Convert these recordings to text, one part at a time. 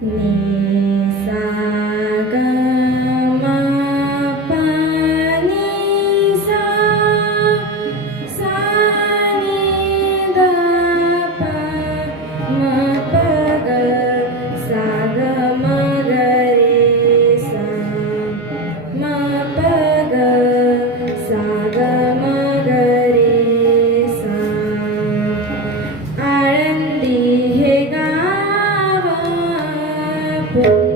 你萨根。Thank you.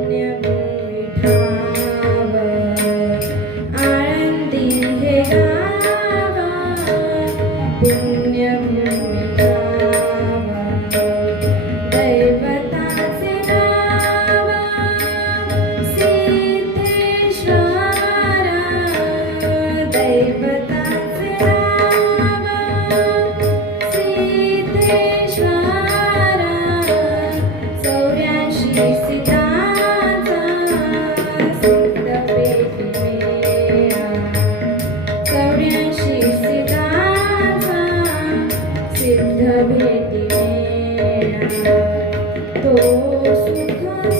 Tu sukha.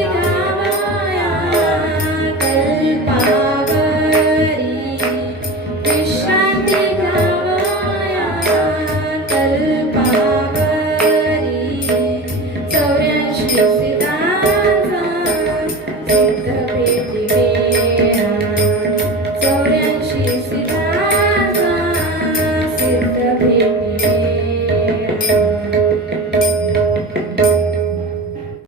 Amen.